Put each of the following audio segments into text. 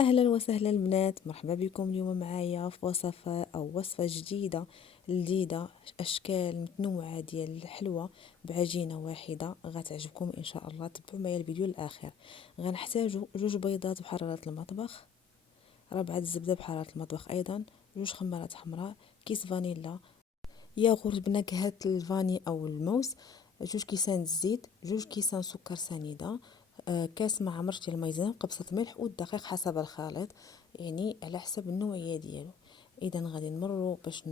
اهلا وسهلا البنات، مرحبا بكم اليوم معايا في وصفة او وصفة جديدة لذيذة. اشكال متنوعة ديال الحلوى بعجينة واحدة غتعجبكم ان شاء الله. تبعوا معايا الفيديو للاخر. غنحتاجوا 2 بيضات بحرارة المطبخ، ربعة الزبدة بحرارة المطبخ ايضا، 2 خمارات حمراء، كيس فانيلا، ياغورت بنكهة الفاني او الموز، 2 كيسان الزيت، 2 كيسان سكر سنيدة، كاس مع عمرش ديال المايزينا وقبصة ملح والدقيق حسب الخليط، يعني على حسب النوعية ديالو. اذا غادي نمروا باش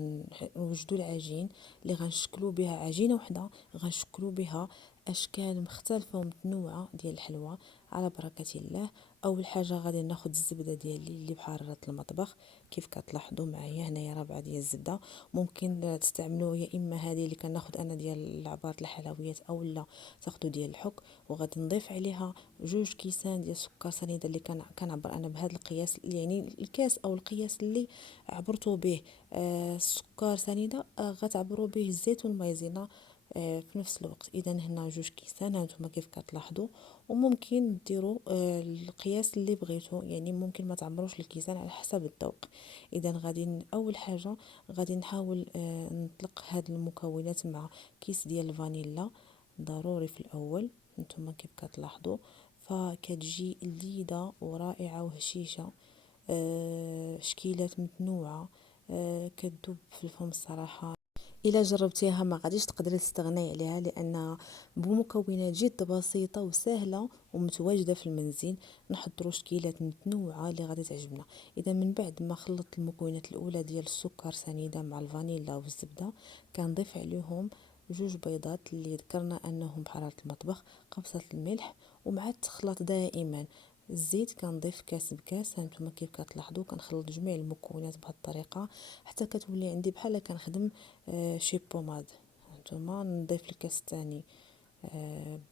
نوجدوا العجين اللي غنشكلوا بها عجينه وحده، غنشكلوا بها اشكال مختلفه ومتنوعه ديال الحلوى على بركه الله. اول حاجه غادي ناخذ الزبده ديالي اللي بحراره المطبخ، كيف كتلاحظوا معايا هنايا 4 ديال الزبده. ممكن تستعملوا يا اما هذه اللي كناخذ انا ديال العبار الحلويات او لا تاخذوا ديال الحك. وغادي نضيف عليها 2 كيسان ديال السكر سنيده اللي كنعبر انا بهذا القياس، يعني الكاس او القياس اللي عبرتوا به السكر سنيده غتعبروا به الزيت والمايزينا في نفس الوقت. اذا هنا 2 كيسان هانتوما كيف كتلاحظوا. وممكن ديروا القياس اللي بغيتو، يعني ممكن ما تعمروش الكيسان على حسب الذوق. اذا غادي اول حاجه غادي نحاول نطلق هاد المكونات مع كيس ديال الفانيلا ضروري في الاول. نتوما كيف كتلاحظوا فكتجي لذيذه ورائعه وهشيشه، شكيلات متنوعه، كتذوب في الفم الصراحه. الا جربتيها ما غاديش تقدري تستغني عليها، لان بمكونات جد بسيطه وسهله ومتواجده في المنزل نحضروا شكيلات متنوعه اللي غادي تعجبنا. اذا من بعد ما خلطت المكونات الاولى ديال السكر سنيده مع الفانيلا والزبده، كنضيف عليهم 2 بيضات اللي ذكرنا انهم بحراره المطبخ، قبصه الملح، ومع التخلط دائما الزيت كنضيف كاس بكاس. هانتوما كيف كتلاحظوا كنخلط جميع المكونات بهذه الطريقه حتى كتولي عندي بحال كنخدم شي بوماد. هانتوما نضيف الكاس الثاني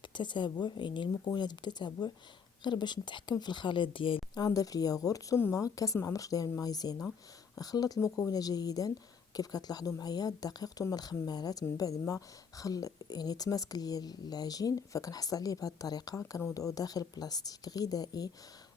بالتتابع، يعني المكونات بالتتابع غير باش نتحكم في الخليط ديالي. غنضيف الياغورت ثم كاس معمرش ديال المايزينا، نخلط المكونات جيدا كيف كتلاحظوا معايا، الدقيق ثم الخمارات. من بعد ما يعني تماسك لي العجين فكنحصل عليه بهذه الطريقه، كنوضعو داخل بلاستيك غذائي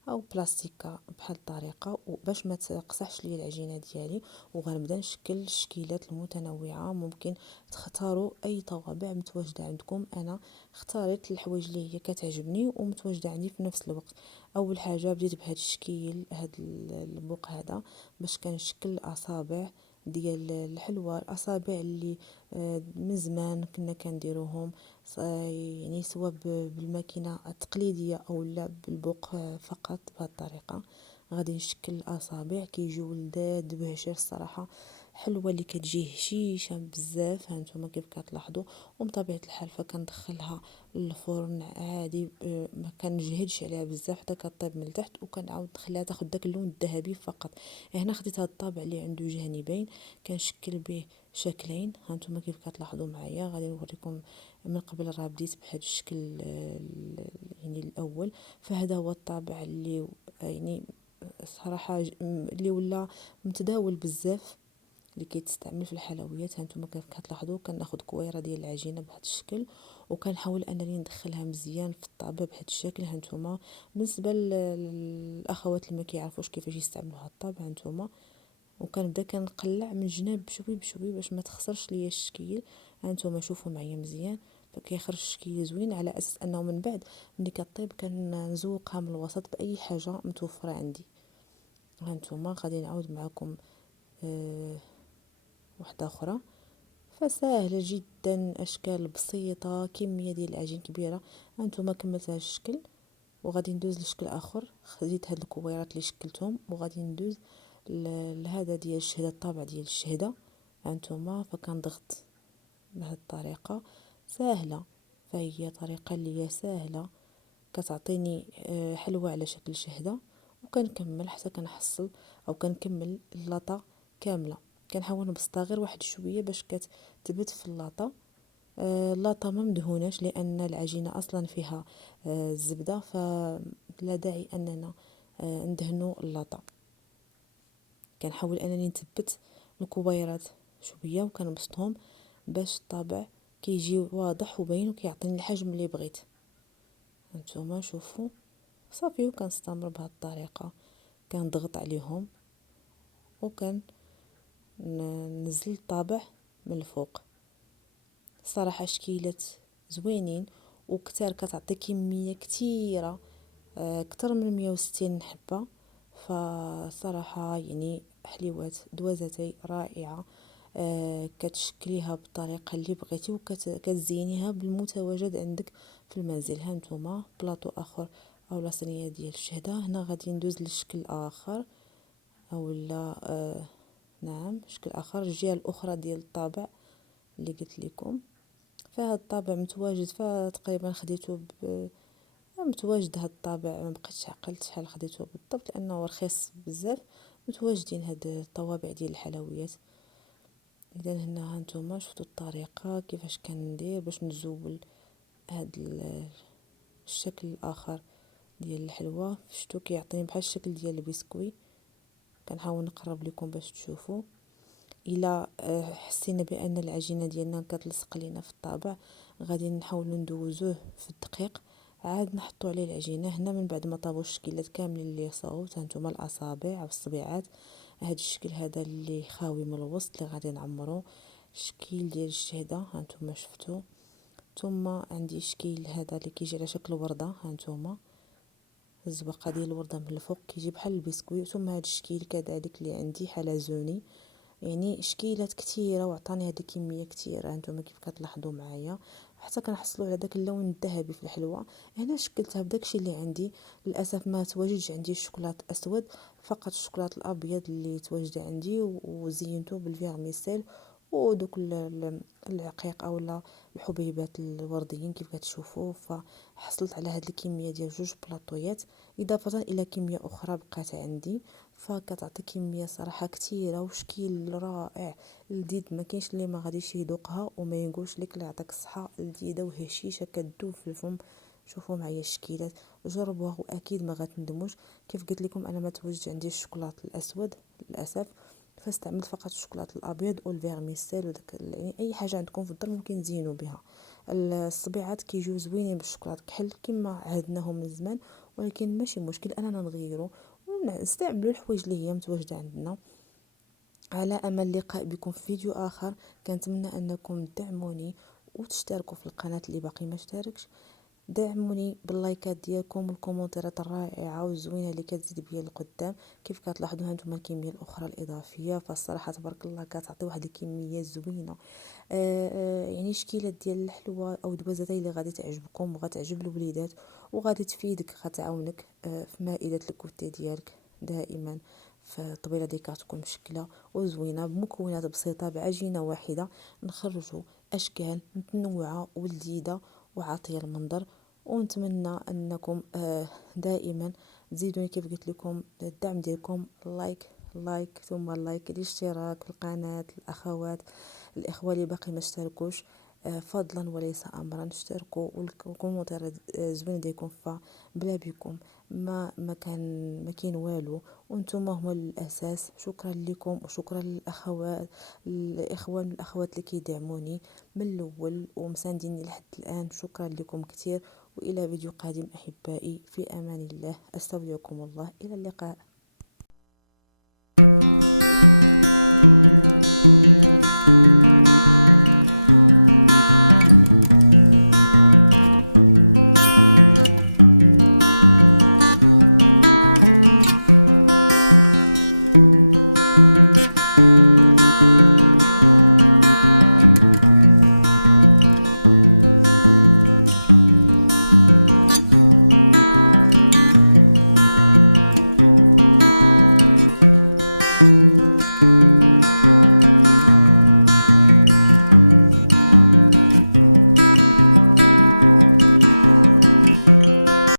او بلاستيكه بحال الطريقه باش ما تقصحش لي العجينه ديالي. وغنبدا نشكل الشكيلات المتنوعه. ممكن تختاروا اي طوابع متواجده عندكم، انا اختاريت الحوايج اللي هي كتعجبني ومتواجده عندي في نفس الوقت. اول حاجه بديت بهذا الشكل، هذا البوق هذا، باش كنشكل اصابع ديال الحلوى، الاصابع اللي من زمان كنا كنديروهم يعني سواء بالماكينه التقليديه او لا بالبوق فقط. بهذه الطريقه غادي نشكل الاصابع كيجيو لذاذ بهشير الصراحه، حلوه اللي كتجي هشيشه بزاف. هانتوما كيف كتلاحظوا. وبطبيعه الحال فكندخلها للفرن عادي، ما كنجهدش عليها بزاف حتى كطيب من التحت، وكنعاود نخليها تاخد داك اللون الذهبي فقط. هنا خديت هذا الطابع اللي عنده جانبين كنشكل به شكلين. هانتوما كيف كتلاحظوا معايا غادي نوريكم. من قبل راه بديت بهذا الشكل يعني الاول، فهذا هو الطابع اللي يعني صراحه اللي ولا متداول بزاف اللي كيتستعمل في الحلويات. هانتوما كيف كتلاحظوا كناخذ كويره ديال العجينه بهذا الشكل وكنحاول انني ندخلها مزيان في الطابه بهذا الشكل. هانتوما بالنسبه للاخوات اللي ما كيعرفوش كيفاش يستعملوا هذا الطابع، هانتوما وكنبدا كنقلع من جناب بشوي بشوي باش ما تخسرش ليا الشكل. هانتوما شوفوا معايا مزيان فكيخرج الشكل زوين، على اساس انه من بعد ملي كطيب كنزوقها من الوسط باي حاجه متوفره عندي. هانتوما غادي نعاود معكم واحده اخرى. فسهله جدا، اشكال بسيطه، كميه ديال العجين كبيره. هانتوما كملت هذا الشكل وغادي ندوز لشكل اخر. خديت هاد الكويرات اللي شكلتهم وغادي ندوز لهذا ديال الشهده، الطابع ديال الشهده. هانتوما فكنضغط بهذه الطريقه سهله، فهي طريقه اللي هي سهله كتعطيني حلوى على شكل شهده. وكنكمل حتى كنحصل او كنكمل اللاطه كامله. كنحاول نبسطها غير واحد شويه باش كتثبت في اللاطه. اللاطه ما مدهوناش لان العجينه اصلا فيها الزبده، فلا داعي اننا ندهنوا اللاطه. كنحاول انني نثبت الكبيرات شويه وكنبسطهم باش الطابع كيجي واضح وباين وكيعطيني الحجم اللي بغيت. هانتوما شوفوا صافي وكنستمر بهذه الطريقه كنضغط عليهم وكان نزل الطابع من الفوق. صراحة شكيلات زوينين وكتار، كتعطي كمية كتيرة، كتر من 160 حبة. فصراحة يعني حليوات دوازتي رائعة. كتشكليها بالطريقة اللي بغيتي وكتزينيها بالمتواجد عندك في المنزل. هانتوما بلاطو اخر او صينية ديال الشهدة. هنا غادي ندوز للشكل اخر اولا نعم شكل اخر، الجهة الاخرى ديال الطابع اللي قلت لكم. فهاد الطابع متواجد فتقريبا خديته متواجد. هاد الطابع ما بقيتش عقلت شحال خديته بالضبط لانه رخيص بزاف. متواجدين هاد الطوابع ديال الحلويات. اذا هنا هانتوما شفتوا الطريقه كيفاش كندير باش نزول هاد الشكل الاخر ديال الحلوى. شفتوا كيعطيني بحال الشكل ديال البسكوي. كنحاول نقرب لكم باش تشوفوا. الا حسينا بان العجينه ديالنا كتلصق لينا في الطابع، غادي نحاول ندوزوه في الدقيق، عاد نحطوا عليه العجينه. هنا من بعد ما طابوا الشكيلات كاملين اللي صاوبت، هانتوما الاصابع او الصبيعات، هاد الشكل هذا اللي خاوي من الوسط اللي غادي نعمرو شكيل ديال الشهده. هانتوما شفتوا. ثم عندي شكيل هذا اللي كيجي على شكل ورده. هانتوما الزبقه ديال الورده من الفوق كيجي بحال البسكوي. ثم هاد الشكيل كذلك اللي عندي حلزوني. يعني شكيلات كثيره وعطاني هذه كميه كثيره. هانتوما كيف كتلاحظوا معايا حتى كنحصلوا على داك اللون الذهبي في الحلوى. هنا شكلتها بداكشي اللي عندي. للاسف ما تواجدش عندي الشوكولات الاسود، فقط الشوكولات الابيض اللي تواجد عندي، وزينته بالفيرميسيل ودوك العقيق اولا الحبيبات الورديين كيف كتشوفوا. فحصلت على هاد الكميه ديال 2 بلاطويات اضافه الى كميه اخرى بقات عندي. فكتعطي كميه صراحه كثيره وشكل رائع لذيذ. ما كاينش اللي ما غاديش يذوقها وما يقولش لك الله يعطيك الصحه. لذيذه وهشيشه كتذوب في الفم. شوفوا معايا الشكيلات جربوها واكيد ما غتندموش. كيف قلت لكم انا ما توجد عندي الشوكولاط الاسود للاسف، فاستعملت فقط الشوكولاط الابيض والفيرميسيل وداك يعني اي حاجه عندكم في الدار ممكن تزينوا بها. الصبيعات كيجيو زوينين بالشوكولاط كحل كما عهدناهم من زمان، ولكن ماشي مشكل اننا نغيروا ونستعملوا الحوايج اللي هي متواجده عندنا. على امل اللقاء بكم في فيديو اخر. كنتمنى انكم تدعموني وتشتركوا في القناه اللي باقي ما اشتركش. دعموني باللايكات ديالكم والكومنتات الرائعه والزوينه اللي كتزيد بيا القدام. كيف كتلاحظوا هانتوما الكميه الاخرى الاضافيه، فالصراحه تبارك الله كتعطي واحد الكميه زوينه. يعني شكيلات ديال الحلوى او دوازتي اللي غادي تعجبكم وغتعجب الوليدات وغادي تفيدك، غتعاونك في مائده الكوتي ديالك دائما. فالطبيله دي كتكون مشكله وزوينه بمكونات بسيطه بعجينه واحده نخرجوا اشكال متنوعه ولذيذه وعاطيه المنظر. ونتمنى انكم دائما تزيدوني كيف قلت لكم الدعم ديالكم. لايك ثم اللايك، الاشتراك في القناه. الاخوات الاخوه اللي باقي ما اشتركوش فضلا وليس امرا اشتركوا والكومنتير زوين ديالكم. فبلا بكم ما كاين والو، وانتم هما الاساس. شكرا لكم وشكرا للاخوات الاخوان والاخوات اللي كيدعموني من الاول ومسانديني لحد الان. شكرا لكم كثير والى فيديو قادم احبائي. في امان الله، استودعكم الله، الى اللقاء.